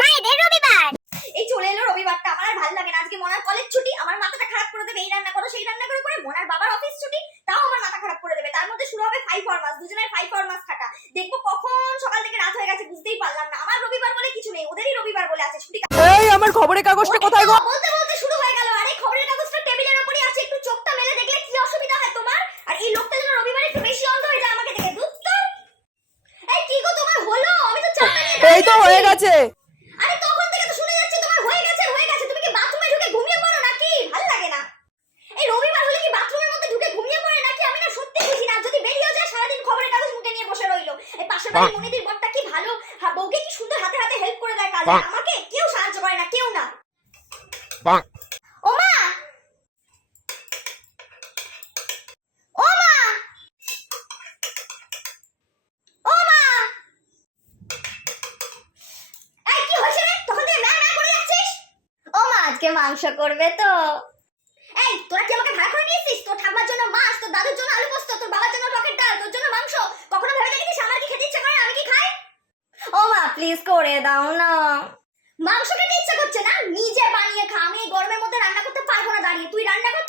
মায়েদের রবিবার। এই চলে এলো রবিবারটা আমার আর ভালো লাগে না। আজকে মনার কলেজ ছুটি আমার মাথাটা খারাপ করে দেবে এই রান্না করো সেই রান্না করো করে মনার বাবার অফিস ছুটি তাও আমার মাথা খারাপ করে দেবে। তার মধ্যে শুরু হবে ফাইভ ফরমাস দুজনের ফাইভ ফরমাস থাকা। দেখব কখন সকাল থেকে রাত হয়ে গেছে বুঝতেই পারলাম না। আমার রবিবার বলে কিছু নেই ওদেরই রবিবার বলে আছে ছুটি এই আমার খবরের কাগজটা কোথায় গো? বলতে বলতে শুরু হয়ে গেল। আরে খবরের কাগজটা টেবিলের উপরই আছে একটু চোখটা মেলে দেখলে কি অসুবিধা হয় তোমার? আর এই লোকটা যেন রবিবারে একটু বেশি অন্ধ হয়ে যায় আমাকে দেখে দুধ এই কি গো তোমার হলো? আমি তো চাপে এই তো হয়ে গেছে আরে তখন থেকে তো শুনে যাচ্ছে তোমার হয়ে গেছে হয়ে গেছে তুমি কি বাথরুমে ঢুকে ঘুমিয়ে পড়ো নাকি ভালো লাগে না এই রবিবার হলে কি বাথরুমের মধ্যে ঢুকে ঘুমিয়ে পড়ে নাকি আমি না সত্যি বুঝি না যদি বেরিয়েও যায় সারাদিন খবরের কাগজ মুখে নিয়ে বসে রইল মনিদির বরটা কি ভালো? বউকে কি সুন্দর হাতে হাতে হেল্প করে দেয় কাজে? আমাকে কেউ সাহায্য করে না কেউ না। এই কি হয়েছে রে? তখন করে যাচ্ছিস? আজকে মাংস করবে তো। এই তোরা কি আমাকে ভাড়া করে নিয়েছিস? প্লিজ করে দাও না। মাংস খেতে ইচ্ছা করছে না? নিজে বানিয়ে খা। আমি গরমের মধ্যে রান্না করতে পারব না দাঁড়িয়ে। তুই রান্না কর